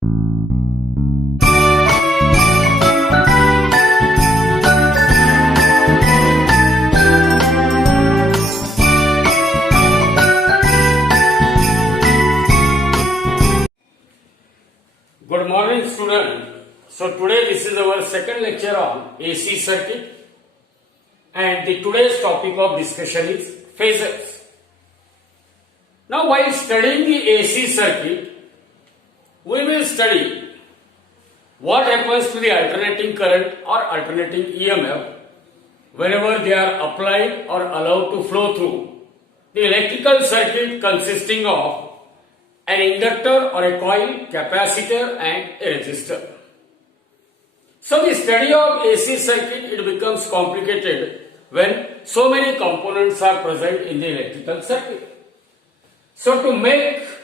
Good morning, student. So today this is our second lecture on AC circuit, and the today's topic of discussion is phasors. Now while studying the AC circuit, we will study what happens to the alternating current or alternating EMF whenever they are applied or allowed to flow through the electrical circuit consisting of an inductor or a coil, capacitor and a resistor. So the study of AC circuit, it becomes complicated when so many components are present in the electrical circuit. So to make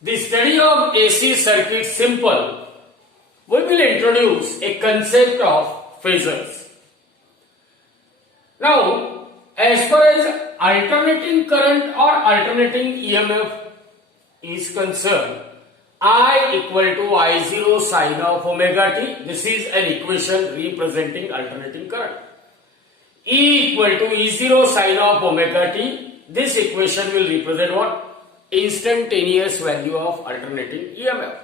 the study of AC circuit simple, we will introduce a concept of phasors. Now, as far as alternating current or alternating EMF is concerned, I equal to I0 sine of omega t. This is an equation representing alternating current. E equal to E0 sine of omega t. This equation will represent what? Instantaneous value of alternating EMF.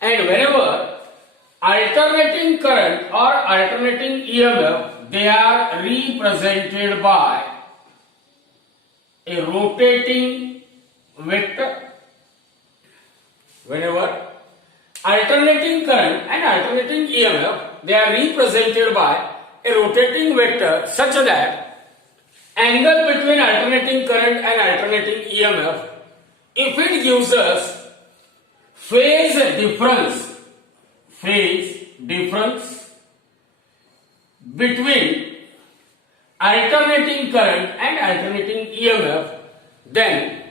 And whenever alternating current or alternating EMF, they are represented by a rotating vector. Whenever alternating current and alternating EMF, they are represented by a rotating vector such that angle between alternating current and alternating EMF, if it gives us phase difference between alternating current and alternating EMF, then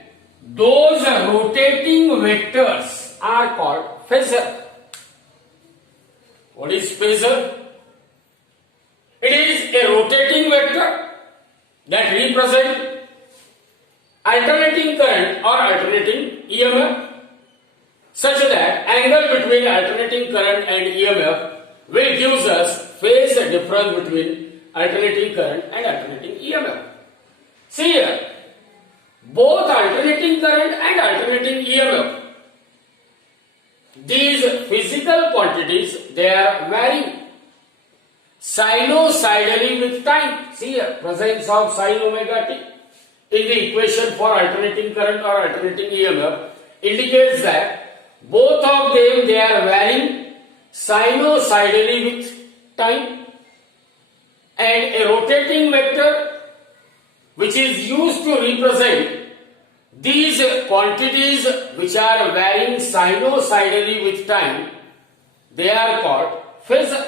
those rotating vectors are called phasor. What is phasor? It is a rotating vector that represents alternating current or alternating EMF such that angle between alternating current and EMF will gives us phase difference between alternating current and alternating EMF. See here, both alternating current and alternating EMF, these physical quantities, they are varying sinusoidally with time. See here, presence of sine omega t in the equation for alternating current or alternating EMF indicates that both of them, they are varying sinusoidally with time, and a rotating vector which is used to represent these quantities which are varying sinusoidally with time, they are called phasor.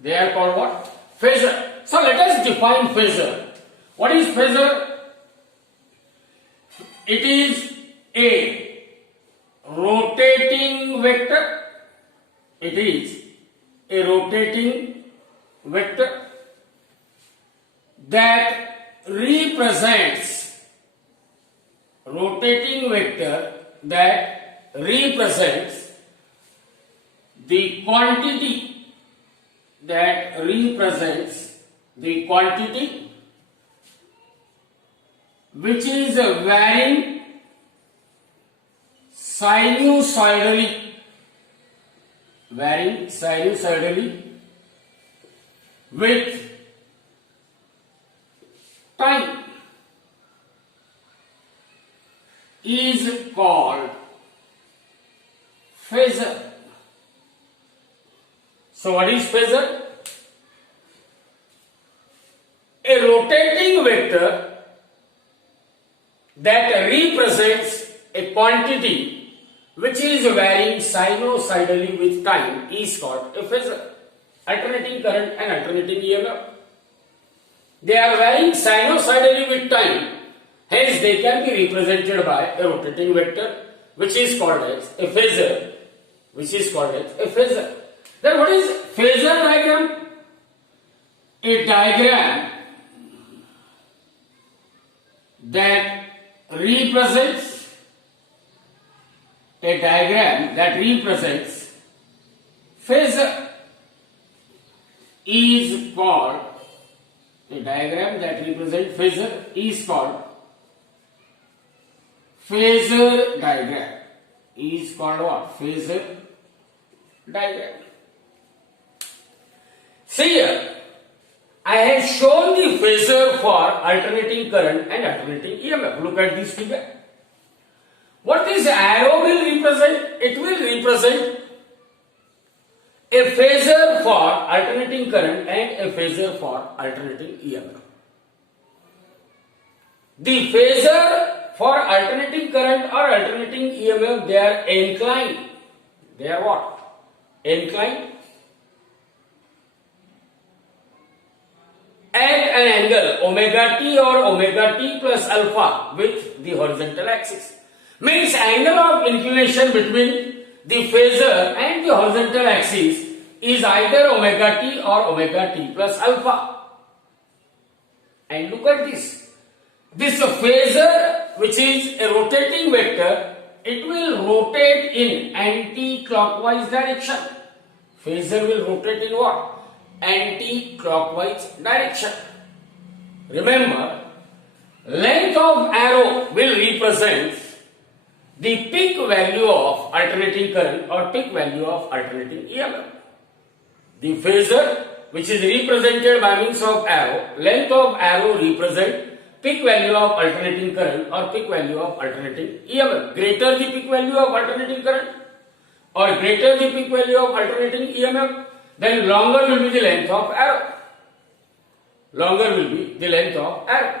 They are called what? Phasor. So let us define phasor. What is phasor? It is a rotating vector. It is a rotating vector that represents the quantity which is varying sinusoidally with time is called phasor. So what is phasor? A rotating vector that represents a quantity which is varying sinusoidally with time is called a phasor. Alternating current and alternating EMF, they are varying sinusoidally with time, hence they can be represented by a rotating vector which is called as a phasor. Then what is phasor diagram? A diagram that represents a diagram that represents phasor is called, a diagram that represents phasor is called phasor diagram. Is called what? Phasor diagram. See here, I have shown the phasor for alternating current and alternating EMF. Look at this figure. What this arrow will represent? It will represent a phasor for alternating current and a phasor for alternating EMF. The phasor for alternating current or alternating EMF, they are inclined. They are what? Inclined at an angle omega t or omega t plus alpha with the horizontal axis. Means angle of inclination between the phasor and the horizontal axis is either omega t or omega t plus alpha. And look at this. This phasor, which is a rotating vector, it will rotate in anti-clockwise direction. Phasor will rotate in what? Anti-clockwise direction. Remember, length of arrow will represent the peak value of alternating current or peak value of alternating EMF. The phasor, which is represented by means of arrow, length of arrow represent peak value of alternating current or peak value of alternating EMF. Greater the peak value of alternating current or greater the peak value of alternating EMF, then longer will be the length of arrow. Longer will be the length of arrow.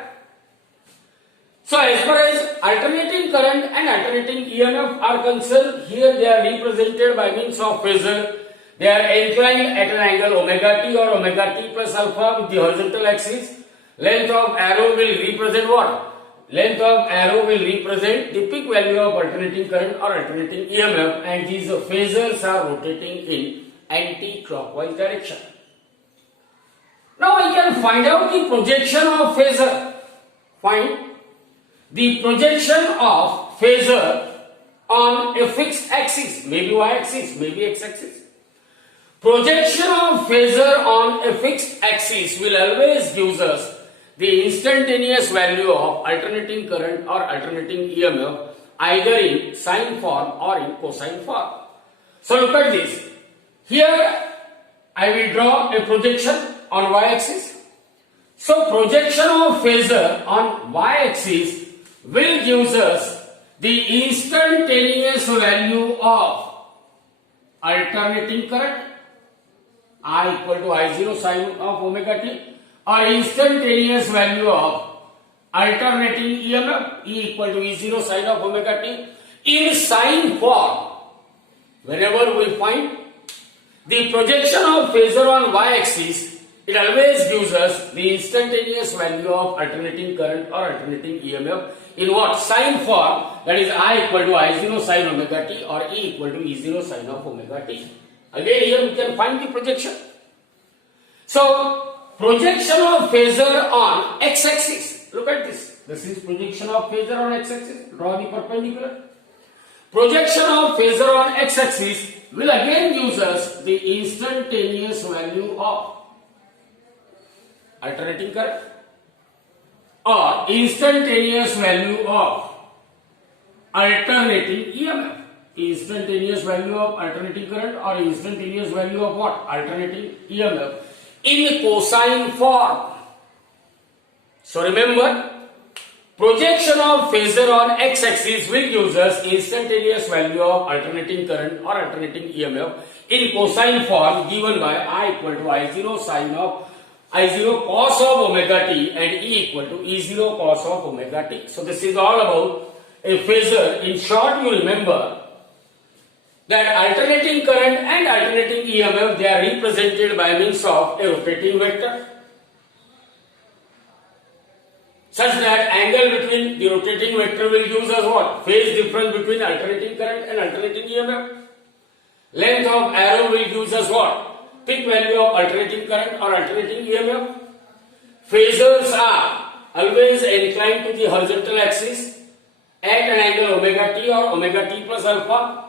So as far as alternating current and alternating EMF are concerned, here they are represented by means of phasor. They are inclined at an angle omega t or omega t plus alpha with the horizontal axis. Length of arrow will represent what? Length of arrow will represent the peak value of alternating current or alternating EMF, and these phasors are rotating in anti-clockwise direction. Now I can find out the projection of phasor. Find the projection of phasor on a fixed axis, maybe y-axis, maybe x-axis. Projection of phasor on a fixed axis will always give us the instantaneous value of alternating current or alternating EMF either in sine form or in cosine form. So look at this. Here I will draw a projection on y-axis. So projection of phasor on y-axis will give us the instantaneous value of alternating current I equal to I0 sine of omega t, or instantaneous value of alternating EMF E equal to E0 sine of omega t in sine form. Whenever we find the projection of phasor on y-axis, it always gives us the instantaneous value of alternating current or alternating EMF in what? Sine form, that is I equal to I0 sine omega t or E equal to E0 sine of omega t. Again here we can find the projection. So projection of phasor on x-axis. Look at this. This is projection of phasor on x-axis. Draw the perpendicular. Projection of phasor on x-axis will again give us the instantaneous value of alternating current or instantaneous value of alternating EMF. Instantaneous value of alternating current or instantaneous value of what? Alternating EMF in cosine form. So remember, projection of phasor on x-axis will give us instantaneous value of alternating current or alternating EMF in cosine form given by I equal to I0 sine of I0 cos of omega t and E equal to E0 cos of omega t. So this is all about a phasor. In short, you remember that alternating current and alternating EMF, they are represented by means of a rotating vector, such that angle between the rotating vector will give us what? Phase difference between alternating current and alternating EMF. Length of arrow will give us what? Peak value of alternating current or alternating EMF. Phasors are always inclined to the horizontal axis at an angle omega omega t or omega t plus alpha.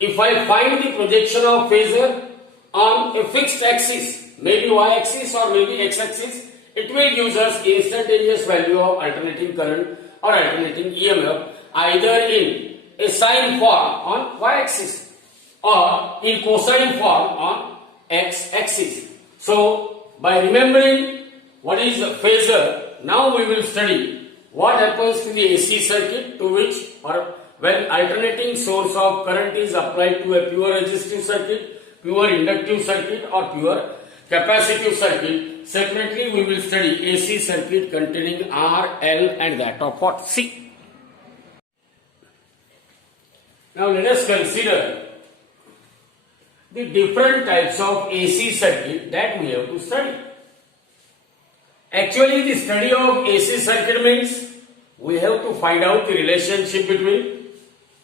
If I find the projection of phasor on a fixed axis, maybe y-axis or maybe x-axis, it will give us instantaneous value of alternating current or alternating EMF either in a sine form on y-axis or in cosine form on x-axis. So, by remembering what is the phasor, now we will study what happens to the AC circuit to which or when alternating source of current is applied to a pure resistive circuit, pure inductive circuit or pure capacitive circuit. Separately we will study AC circuit containing R, L and that of what? C. Now let us consider the different types of AC circuit that we have to study. Actually, the study of AC circuit means we have to find out the relationship between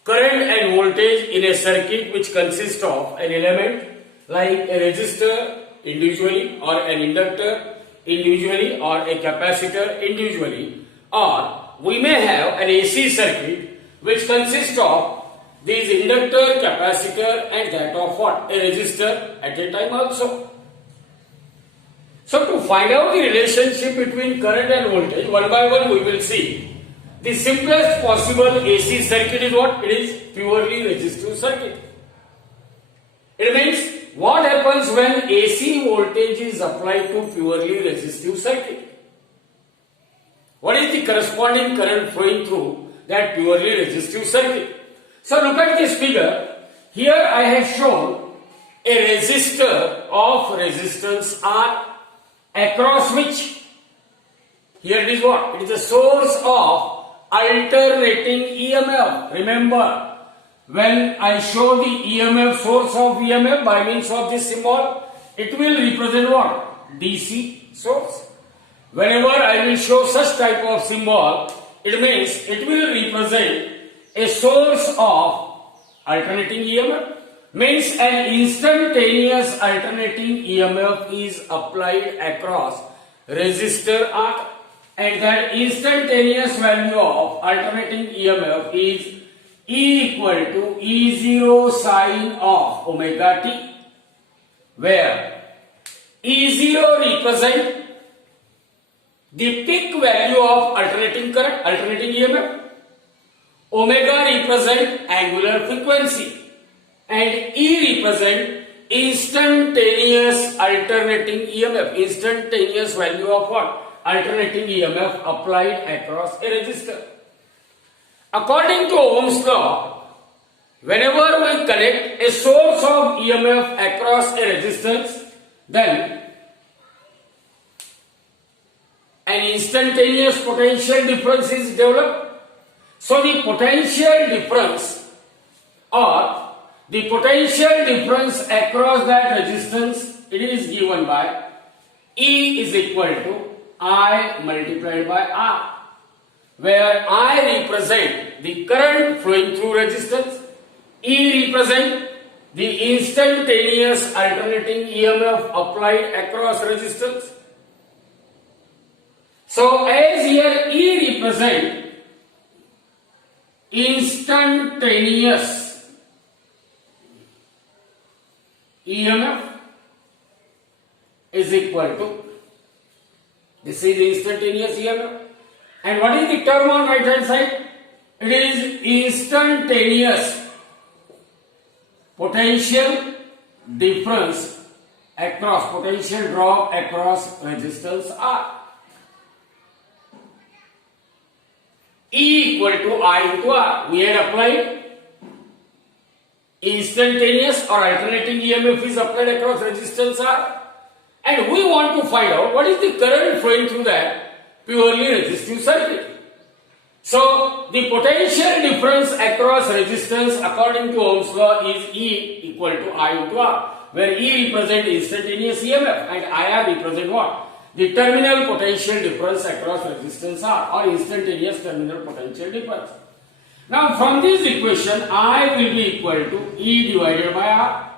current and voltage in a circuit which consists of an element like a resistor individually or an inductor individually or a capacitor individually, or we may have an AC circuit which consists of these inductor, capacitor and that of what? A resistor at a time also. So to find out the relationship between current and voltage, one by one we will see. The simplest possible AC circuit is what? It is purely resistive circuit. It means what happens when AC voltage is applied to purely resistive circuit? What is the corresponding current flowing through that purely resistive circuit? So look at this figure. Here I have shown a resistor of resistance R across which, here it is what? It is a source of alternating EMF. Remember, when I show the EMF, source of EMF by means of this symbol, it will represent what? DC source. Whenever I will show such type of symbol, it means it will represent a source of alternating EMF. Means an instantaneous alternating EMF is applied across resistor R, and that instantaneous value of alternating EMF is E equal to E0 sine of omega t, where E0 represent the peak value of alternating current, alternating EMF, omega represent angular frequency, and E represent instantaneous alternating EMF, instantaneous value of what? Alternating EMF applied across a resistor. According to Ohm's law, whenever we connect a source of EMF across a resistance, then an instantaneous potential difference is developed. So the potential difference or the potential difference across that resistance, it is given by E is equal to I multiplied by R, where I represent the current flowing through resistance, E represent the instantaneous alternating EMF applied across resistance. So as here E represent instantaneous EMF is equal to, this is instantaneous EMF, and what is the term on right hand side? It is instantaneous potential difference across, potential drop across resistance R. E equal to I into R. We had applied instantaneous or alternating EMF is applied across resistance R, and we want to find out what is the current flowing through that purely resistive circuit. So the potential difference across resistance according to Ohm's law is E equal to I into R, where E represent instantaneous EMF and IR represent what? The terminal potential difference across resistance R, or instantaneous terminal potential difference. Now from this equation, I will be equal to E divided by R.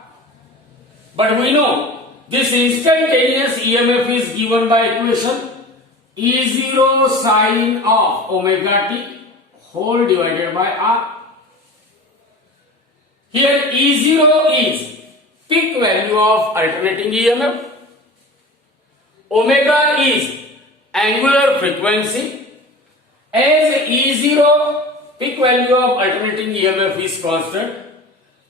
But we know this instantaneous EMF is given by equation E0 sine of omega t whole divided by R. Here E0 is peak value of alternating EMF. Omega is angular frequency. As E0 peak value of alternating EMF is constant,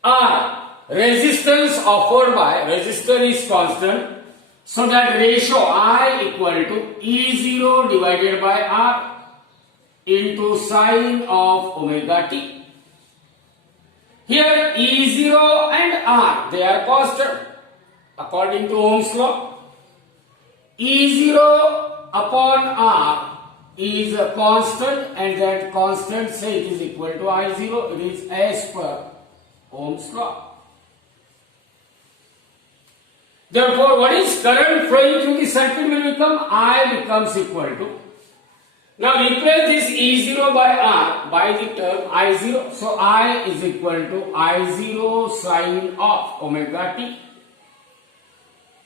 R resistance offered by resistor is constant, so that ratio I equal to E0 divided by R into sine of omega t. Here E0 and R, they are constant according to Ohm's law. E0 upon R is a constant, and that constant, say it is equal to I0, it is as per Ohm's law. Therefore, what is current flowing through the circuit will become I becomes equal to. Now replace this E0 by R by the term I0. So I is equal to I0 sine of omega t.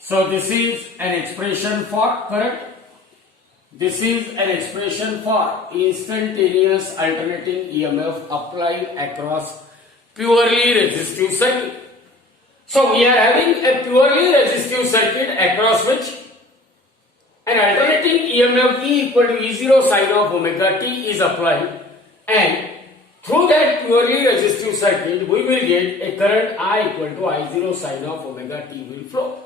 So this is an expression for current. This is an expression for instantaneous alternating EMF applied across purely resistive circuit. So we are having a purely resistive circuit across which an alternating EMF E equal to E0 sine of omega t is applied, and through that purely resistive circuit we will get a current I equal to I0 sine of omega t will flow.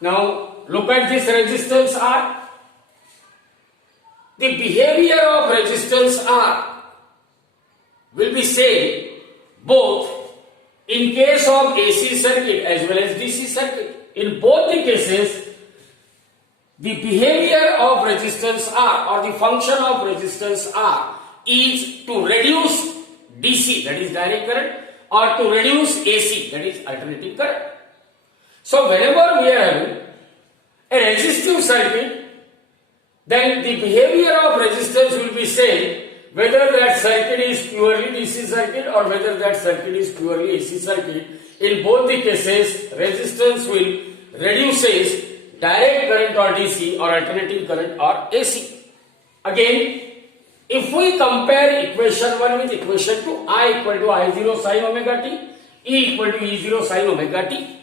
Now look at this resistance R. The behavior of resistance R will be same both in case of AC circuit as well as DC circuit. In both the cases, the behavior of resistance R or the function of resistance R is to reduce DC, that is direct current, or to reduce AC, that is alternating current. So whenever we are having a resistive circuit, then the behavior of resistance will be same whether that circuit is purely DC circuit or whether that circuit is purely AC circuit. In both the cases, resistance will reduces direct current or DC or alternating current or AC. Again, if we compare equation 1 with equation 2, I equal to I0 sine omega t, E equal to E0 sine omega t,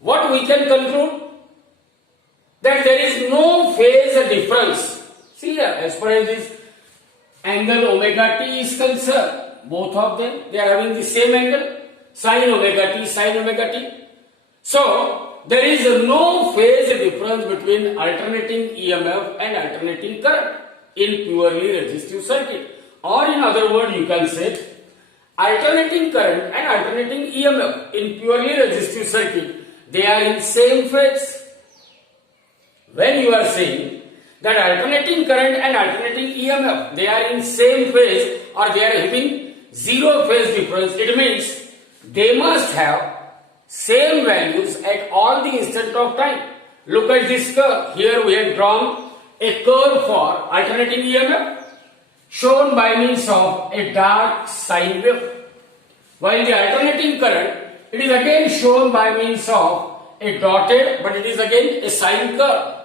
what we can conclude? That there is no phase difference. See here, as far as this angle omega t is concerned, both of them, they are having the same angle, sine omega t, sine omega t. So, there is no phase difference between alternating EMF and alternating current in purely resistive circuit. Or in other words, you can say, alternating current and alternating EMF in purely resistive circuit, they are in same phase. When you are saying that alternating current and alternating EMF, they are in same phase or they are having zero phase difference, it means they must have same values at all the instant of time. Look at this curve. Here we have drawn a curve for alternating EMF shown by means of a dark sine wave. While the alternating current, it is again shown by means of a dotted, but it is again a sine curve.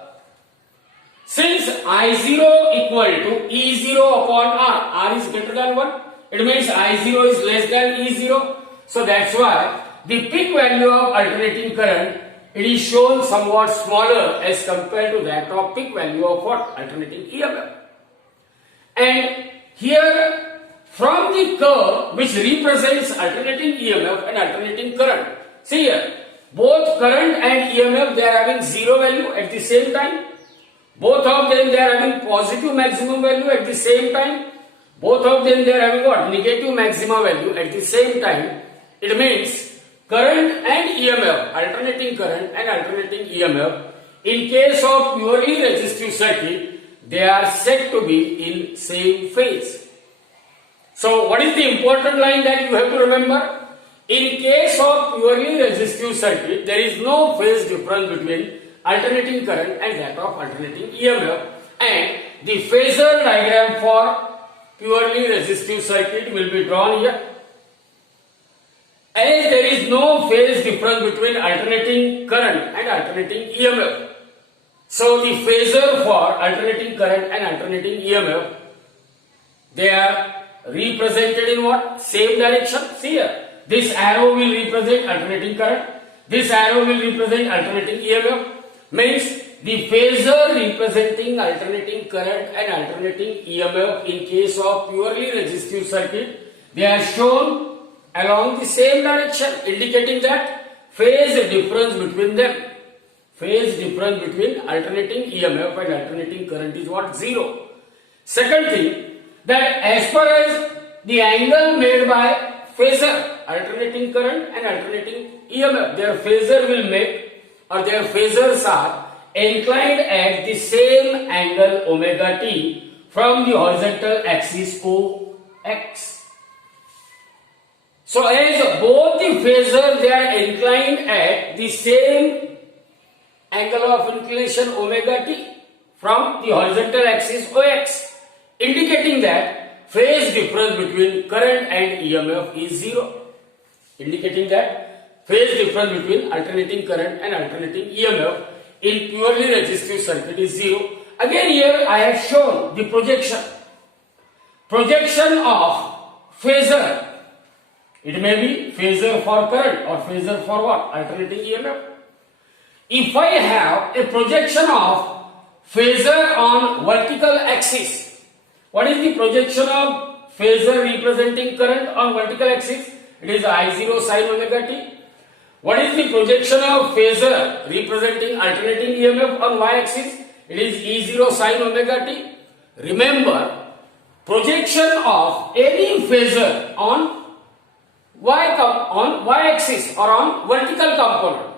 Since I0 equal to E0 upon R, R is greater than 1, it means I0 is less than E0. So that's why the peak value of alternating current, it is shown somewhat smaller as compared to that of peak value of what? Alternating EMF. And here from the curve which represents alternating EMF and alternating current, see here, both current and EMF, they are having zero value at the same time. Both of them, they are having positive maximum value at the same time. Both of them, they are having what? Negative maximum value at the same time. It means current and EMF, alternating current and alternating EMF, in case of purely resistive circuit, they are said to be in same phase. So what is the important line that you have to remember? In case of purely resistive circuit, there is no phase difference between alternating current and that of alternating EMF, and the phasor diagram for purely resistive circuit will be drawn here. As there is no phase difference between alternating current and alternating EMF, so the phasor for alternating current and alternating EMF, they are represented in what? Same direction. See here. This arrow will represent alternating current. This arrow will represent alternating EMF. Means the phasor representing alternating current and alternating EMF in case of purely resistive circuit, they are shown along the same direction, indicating that phase difference between them. Phase difference between alternating EMF and alternating current is what? Zero. Second thing, that as far as the angle made by phasor, alternating current and alternating EMF, their phasor will make, or their phasors are inclined at the same angle omega t from the horizontal axis OX. So as both the phasors, they are inclined at the same angle of inclination omega t from the horizontal axis OX, indicating that phase difference between current and EMF is zero. Indicating that phase difference between alternating current and alternating EMF in purely resistive circuit is zero. Again here I have shown the projection. Projection of phasor. It may be phasor for current or phasor for what? Alternating EMF. If I have a projection of phasor on vertical axis, what is the projection of phasor representing current on vertical axis? It is I0 sin omega t. What is the projection of phasor representing alternating EMF on y-axis? It is E0 sin omega t. Remember, projection of any phasor on y-axis or on vertical component,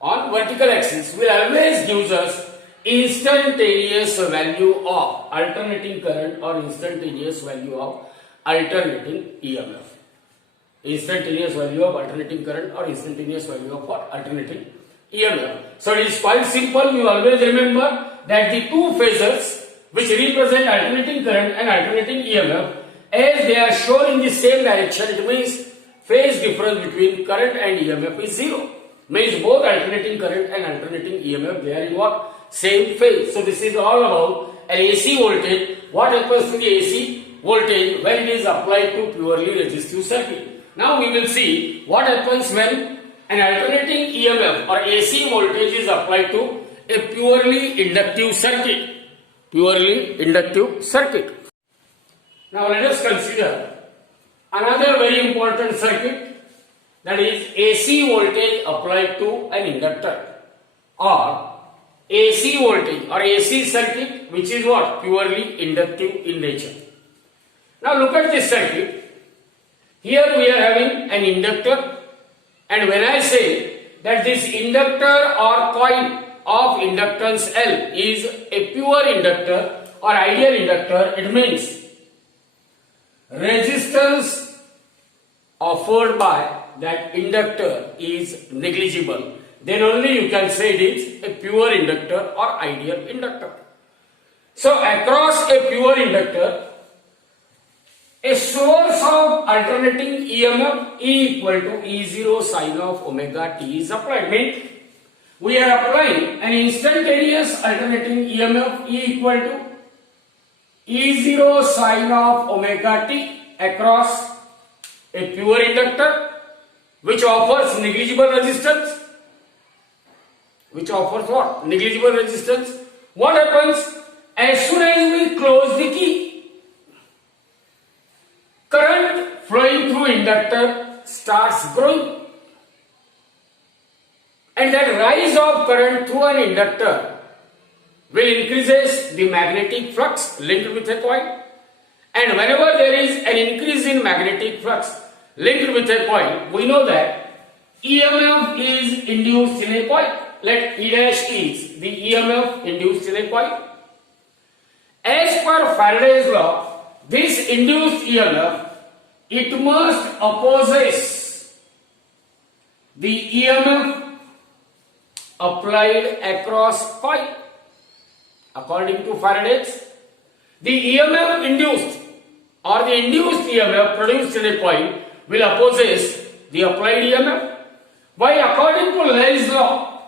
on vertical axis, will always gives us instantaneous value of alternating current or instantaneous value of alternating EMF. Instantaneous value of alternating current or instantaneous value of what? Alternating EMF. So it is quite simple. You always remember that the two phasors which represent alternating current and alternating EMF, as they are shown in the same direction, it means phase difference between current and EMF is zero. Means both alternating current and alternating EMF, they are in what? Same phase. So this is all about an AC voltage. What happens to the AC voltage when it is applied to purely resistive circuit? Now we will see what happens when an alternating EMF or AC voltage is applied to a purely inductive circuit. Purely inductive circuit. Now let us consider another very important circuit, that is AC voltage applied to an inductor, or AC voltage or AC circuit which is what? Purely inductive in nature. Now look at this circuit. Here we are having an inductor, and when I say that this inductor or coil of inductance L is a pure inductor or ideal inductor, it means resistance offered by that inductor is negligible. Then only you can say it is a pure inductor or ideal inductor. So across a pure inductor, a source of alternating EMF E equal to E0 sin of omega t is applied. Means we are applying an instantaneous alternating EMF E equal to E0 sin of omega t across a pure inductor which offers negligible resistance. Which offers what? Negligible resistance. What happens as soon as we close the key? Current flowing through inductor starts growing, and that rise of current through an inductor will increases the magnetic flux linked with a coil, and whenever there is an increase in magnetic flux linked with a coil, we know that EMF is induced in a coil. Let E dash is the EMF induced in a coil. As per Faraday's law, this induced EMF, it must opposes the EMF applied across coil. According to Faraday's, the EMF induced or the induced EMF produced in a coil will opposes the applied EMF. Why? According to Lenz's law,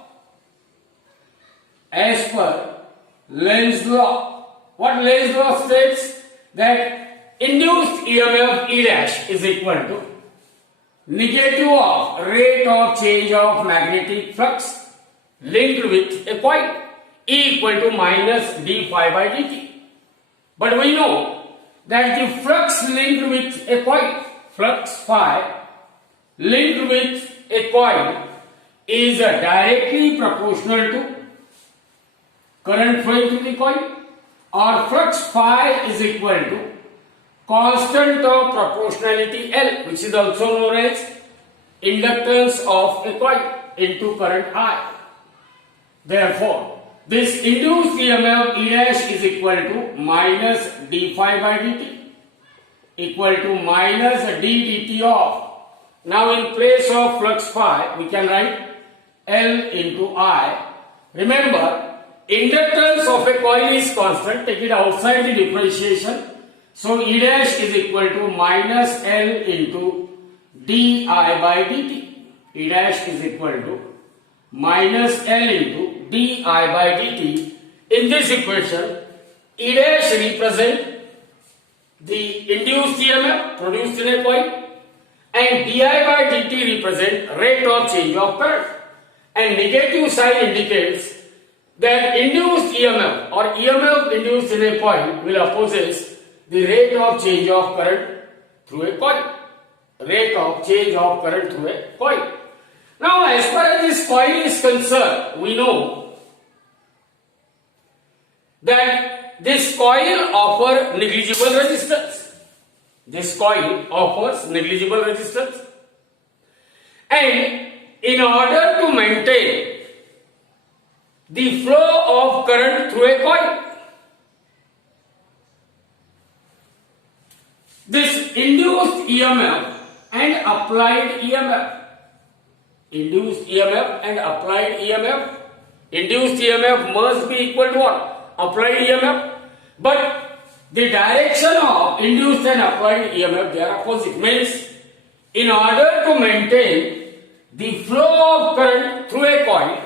as per Lenz's law, what Lenz's law states that induced EMF E dash is equal to negative of rate of change of magnetic flux linked with a coil, E equal to minus d phi by dt. But we know that the flux linked with a coil, flux phi linked with a coil is directly proportional to current flowing through the coil, or flux phi is equal to constant of proportionality L, which is also known as inductance of a coil into current I. Therefore, this induced EMF E dash is equal to minus d phi by dt equal to minus d dt of, now in place of flux phi we can write L into I. Remember, inductance of a coil is constant, take it outside the differentiation. So E dash is equal to minus L into di by dt. E dash is equal to minus L into di by dt. In this equation, E dash represents the induced EMF produced in a coil, and di by dt represents rate of change of current. And negative sign indicates that induced EMF or EMF induced in a coil will opposes the rate of change of current through a coil. Rate of change of current through a coil. Now, as far as this coil is concerned, we know that this coil offers negligible resistance. This coil offers negligible resistance. And in order to maintain the flow of current through a coil, this induced EMF and applied EMF, induced EMF and applied EMF, induced EMF must be equal to what? Applied EMF. But the direction of induced and applied EMF, they are opposite. Means, in order to maintain the flow of current through a coil,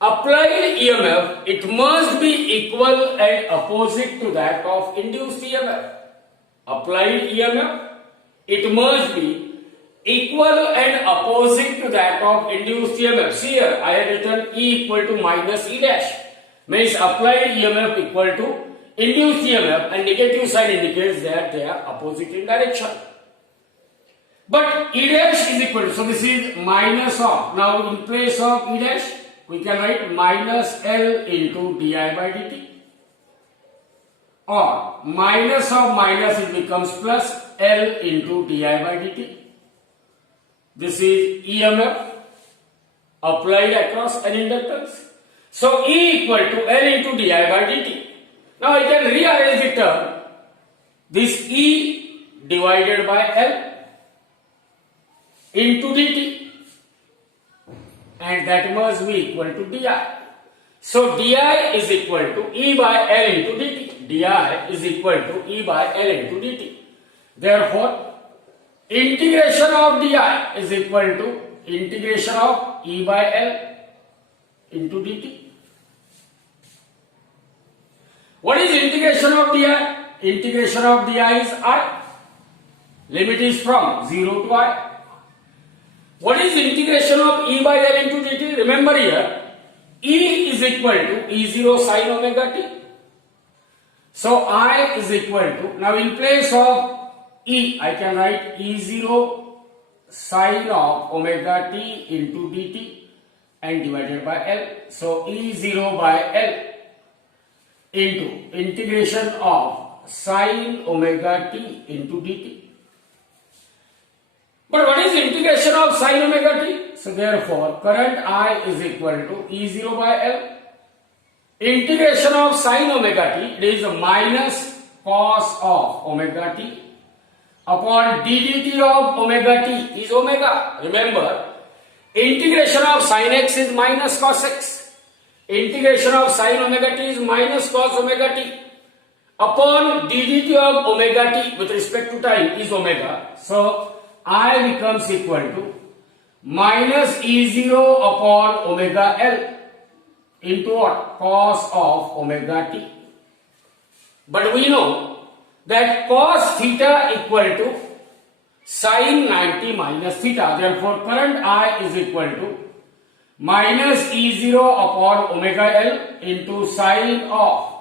applied EMF, it must be equal and opposite to that of induced EMF. Applied EMF, it must be equal and opposite to that of induced EMF. See here, I have written E equal to minus E dash. Means applied EMF equal to induced EMF, and negative sign indicates that they are opposite in direction. But E dash is equal to, so this is minus of, now in place of E dash, we can write minus L into di by dt, or minus of minus, it becomes plus L into di by dt. This is EMF applied across an inductance. So E equal to L into di by dt. Now I can rearrange the term, this E divided by L into dt, and that must be equal to di. So di is equal to E by L into dt. Di is equal to E by L into dt. Therefore, integration of di is equal to integration of E by L into dt. What is integration of di? Integration of di is I. Limit is from 0 to I. What is integration of E by L into dt? Remember here, E is equal to E0 sin omega t. So I is equal to, now in place of E, I can write E0 sin of omega t into dt and divided by L. So E0 by L into integration of sin omega t into dt. But what is integration of sin omega t? So therefore, current I is equal to E0 by L. Integration of sin omega t, it is minus cos of omega t upon ddt of omega t is omega. Remember, integration of sin x is minus cos x. Integration of sin omega t is minus cos omega t upon ddt of omega t with respect to time is omega. So I becomes equal to minus E0 upon omega L into what? Cos of omega t. But we know that cos theta equal to sin 90 minus theta. Therefore, current I is equal to minus E0 upon omega L into sin of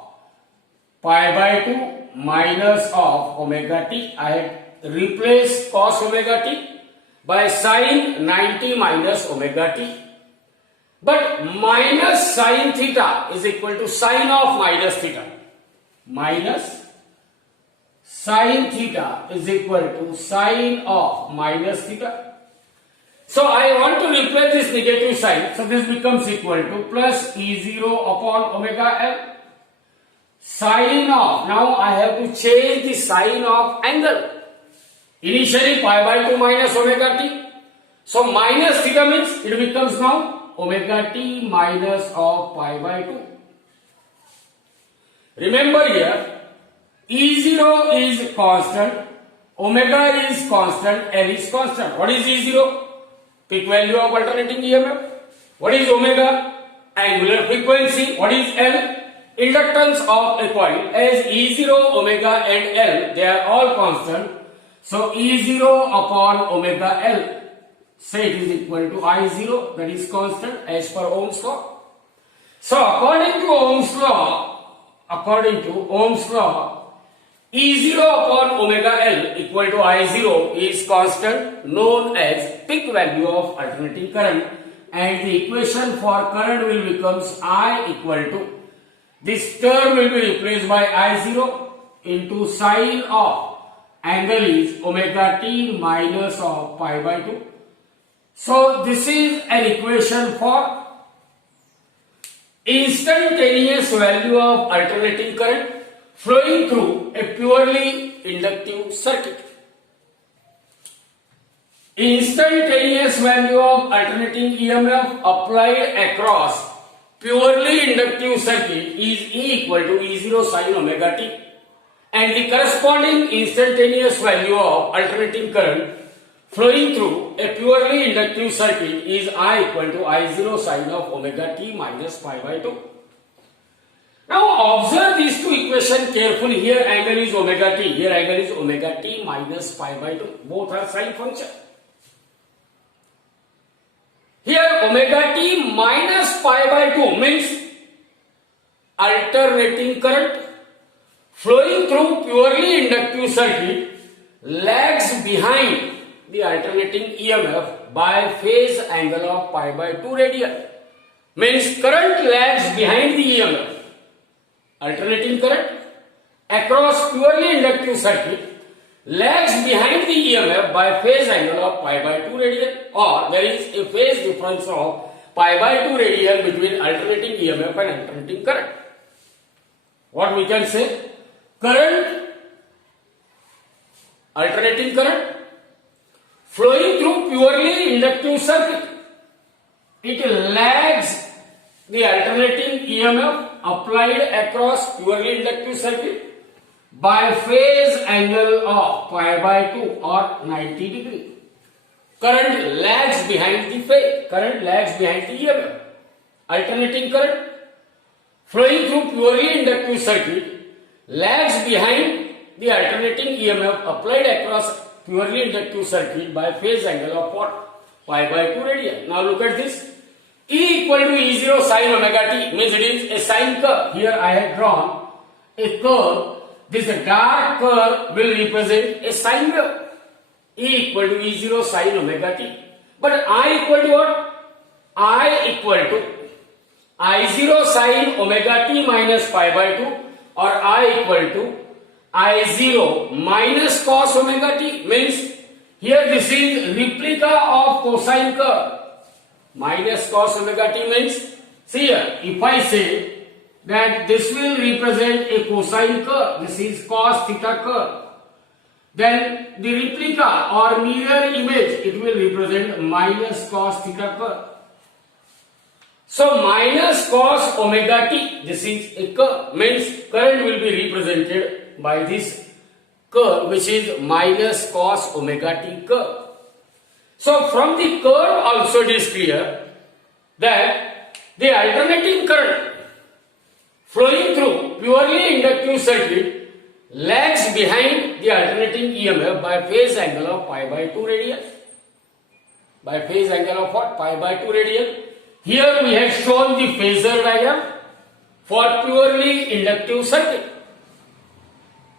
pi by 2 minus of omega t. I had replaced cos omega t by sin 90 minus omega t. But minus sin theta is equal to sin of minus theta. Minus sin theta is equal to sin of minus theta. So I want to replace this negative sign. So this becomes equal to plus E0 upon omega L. Sin of, now I have to change the sign of angle. Initially pi by 2 minus omega t. So minus theta means it becomes now omega t minus of pi by 2. Remember here, E0 is constant, omega is constant, L is constant. What is E0? Peak value of alternating EMF. What is omega? Angular frequency. What is L? Inductance of a coil. As E0, omega and L, they are all constant. So E0 upon omega L, say it is equal to I0, that is constant as per Ohm's law. So according to Ohm's law, E0 upon omega L equal to I0 is constant, known as peak value of alternating current, and the equation for current will becomes I equal to, this term will be replaced by I0 into sin of angle is omega t minus of pi by 2. So this is an equation for instantaneous value of alternating current flowing through a purely inductive circuit. Instantaneous value of alternating EMF applied across purely inductive circuit is E equal to E0 sin omega t, and the corresponding instantaneous value of alternating current flowing through a purely inductive circuit is I equal to I0 sin of omega t minus pi by 2. Now observe these two equations carefully. Here angle is omega t, here angle is omega t minus pi by 2. Both are sine function. Here omega t minus pi by 2 means alternating current flowing through purely inductive circuit lags behind the alternating EMF by phase angle of pi by 2 radian. Means current lags behind the EMF. Alternating current across purely inductive circuit lags behind the EMF by phase angle of pi by 2 radian, or there is a phase difference of pi by 2 radian between alternating EMF and alternating current. What we can say? Current, alternating current flowing through purely inductive circuit, it lags the alternating EMF applied across purely inductive circuit by phase angle of pi by 2 or 90 degree. Current lags behind the phase, current lags behind the EMF. Alternating current flowing through purely inductive circuit lags behind the alternating EMF applied across purely inductive circuit by phase angle of what? Pi by 2 radian. Now look at this. E equal to E0 sin omega t means it is a sine curve. Here I have drawn a curve. This dark curve will represent a sine wave. E equal to E0 sin omega t. But I equal to what? I equal to I0 sin omega t minus pi by 2, or I equal to I0 minus cos omega t, means here this is replica of cosine curve. Minus cos omega t means, see here, if I say that this will represent a cosine curve, this is cos theta curve, then the replica or mirror image, it will represent minus cos theta curve. So minus cos omega t, this is a curve, means current will be represented by this curve, which is minus cos omega t curve. So from the curve also it is clear that the alternating current flowing through purely inductive circuit lags behind the alternating EMF by phase angle of pi by 2 radian. By phase angle of what? Pi by 2 radian. Here we have shown the phasor diagram for purely inductive circuit.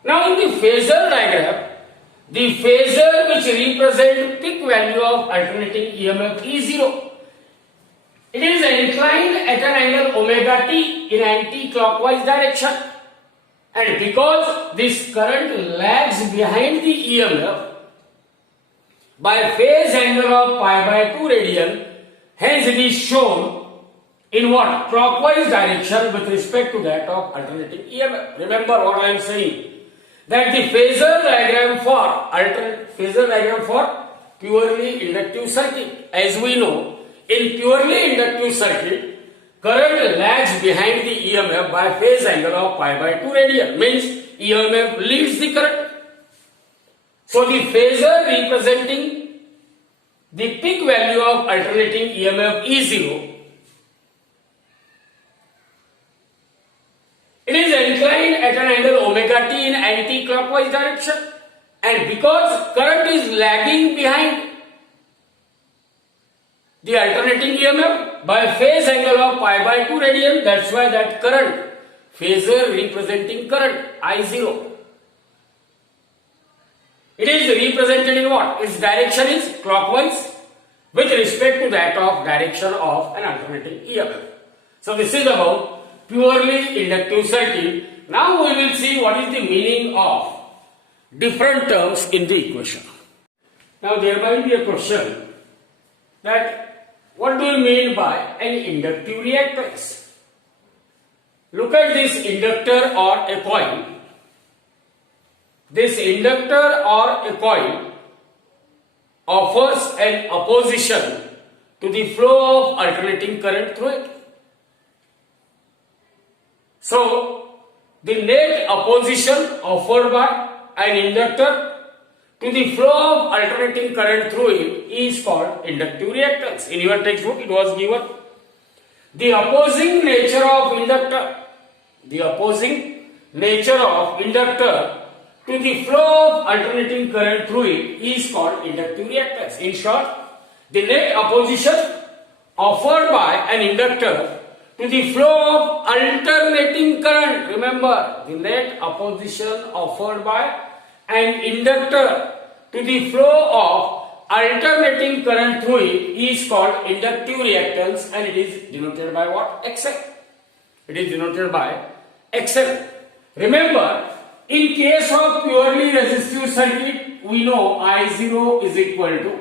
Now in the phasor diagram, the phasor which represents peak value of alternating EMF is 0. It is inclined at an angle omega t in anti-clockwise direction. And because this current lags behind the EMF by phase angle of pi by 2 radian, hence it is shown in what? Clockwise direction with respect to that of alternating EMF. Remember what I am saying, that the phasor diagram for purely inductive circuit, as we know, in purely inductive circuit, current lags behind the EMF by phase angle of pi by 2 radian, means EMF leads the current. So the phasor representing the peak value of alternating EMF is 0. It is inclined at an angle omega t in anti-clockwise direction, and because current is lagging behind the alternating EMF by phase angle of pi by 2 radian, that's why that current, phasor representing current I0, it is represented in what? Its direction is clockwise with respect to that of direction of an alternating EMF. So this is about purely inductive circuit. Now we will see what is the meaning of different terms in the equation. Now there might be a question that what do you mean by an inductive reactance? Look at this inductor or a coil. This inductor or a coil offers an opposition to the flow of alternating current through it. So, the net opposition offered by an inductor to the flow of alternating current through it is called inductive reactance. In your textbook it was given the opposing nature of inductor. The opposing nature of inductor to the flow of alternating current through it is called inductive reactance. In short, the net opposition offered by an inductor to the flow of alternating current. Remember, the net opposition offered by an inductor to the flow of alternating current through it is called inductive reactance, and it is denoted by what? XL. It is denoted by XL. Remember, in case of purely resistive circuit, we know I0 is equal to,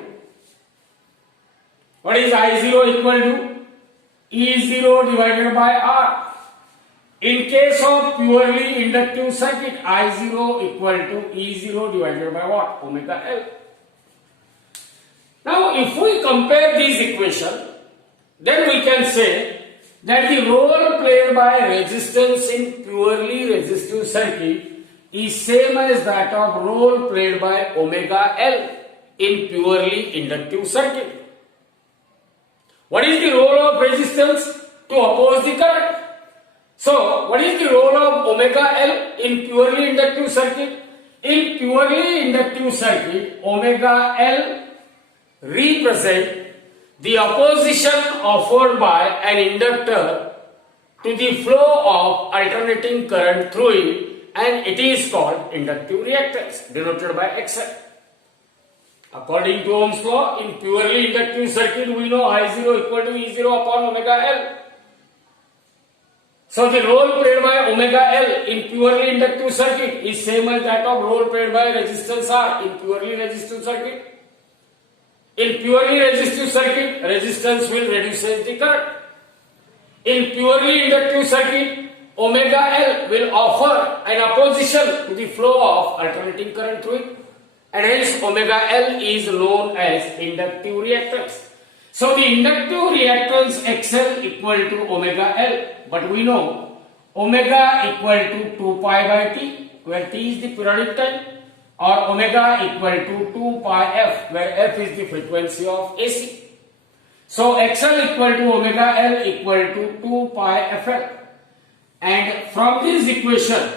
what is I0 equal to? E0 divided by R. In case of purely inductive circuit, I0 equal to E0 divided by what? Omega L. Now, if we compare these equations, then we can say that the role played by resistance in purely resistive circuit is same as that of role played by omega L in purely inductive circuit. What is the role of resistance? To oppose the current. So, what is the role of omega L in purely inductive circuit? In purely inductive circuit, omega L represent the opposition offered by an inductor to the flow of alternating current through it, and it is called inductive reactance, denoted by XL. According to Ohm's law, in purely inductive circuit, we know I0 equal to E0 upon omega L. So the role played by omega L in purely inductive circuit is same as that of role played by resistance R in purely resistive circuit. In purely resistive circuit, resistance will reduce the current. In purely inductive circuit, omega L will offer an opposition to the flow of alternating current through it, and hence omega L is known as inductive reactance. So the inductive reactance XL equal to omega L, but we know omega equal to 2 pi by T, where T is the periodic time, or omega equal to 2 pi F, where F is the frequency of AC. So XL equal to omega L equal to 2 pi FL. And from this equation,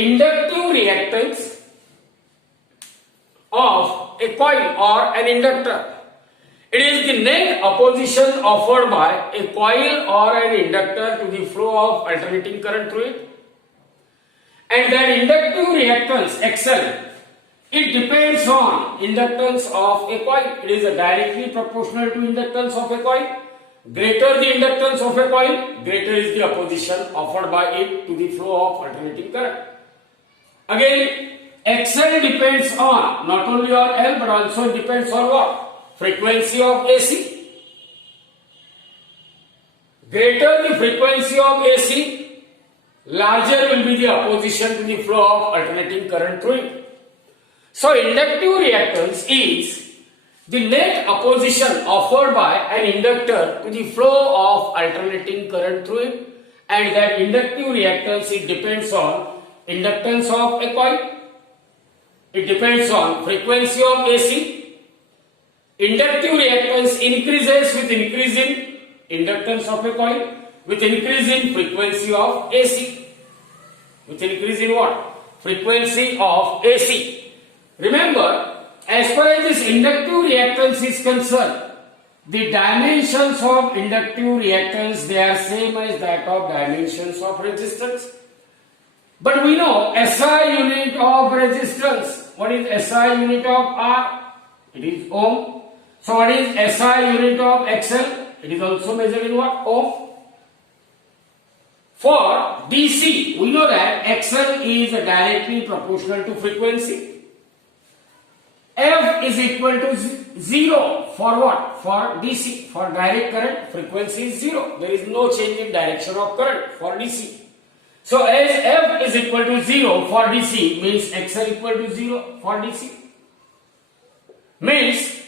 inductive reactance of a coil or an inductor. It is the net opposition offered by a coil or an inductor to the flow of alternating current through it. And that inductive reactance XL, it depends on inductance of a coil. It is directly proportional to inductance of a coil. Greater the inductance of a coil, greater is the opposition offered by it to the flow of alternating current. Again, XL depends on not only on L but also depends on what? Frequency of AC. Greater the frequency of AC, larger will be the opposition to the flow of alternating current through it. So inductive reactance is the net opposition offered by an inductor to the flow of alternating current through it, and that inductive reactance, it depends on inductance of a coil, it depends on frequency of AC. Inductive reactance increases with increasing inductance of a coil, with increasing frequency of AC. With increasing what? Frequency of AC. Remember, as far as this inductive reactance is concerned, the dimensions of inductive reactance, they are same as that of dimensions of resistance. But we know SI unit of resistance. What is SI unit of R? It is ohm. So what is SI unit of XL? It is also measured in what? Ohm. For DC, we know that XL is directly proportional to frequency. F is equal to 0 for what? For DC. For direct current, frequency is 0. There is no change in direction of current for DC. So as F is equal to 0 for DC, means XL equal to 0 for DC. Means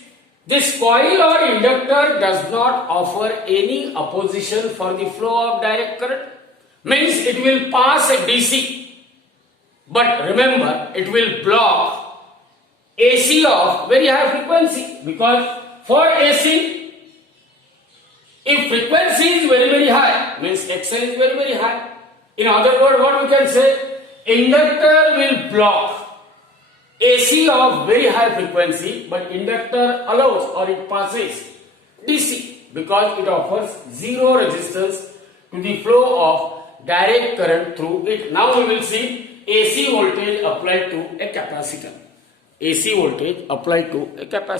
this coil or inductor does not offer any opposition for the flow of direct current. Means it will pass a DC. But remember, it will block AC of very high frequency, because for AC, if frequency is very high, means XL is very high. In other words, what we can say, inductor will block AC of very high frequency, but inductor allows or it passes DC, because it offers zero resistance to the flow of direct current through it. Now we will see AC voltage applied to a capacitor. AC voltage applied to a capacitor.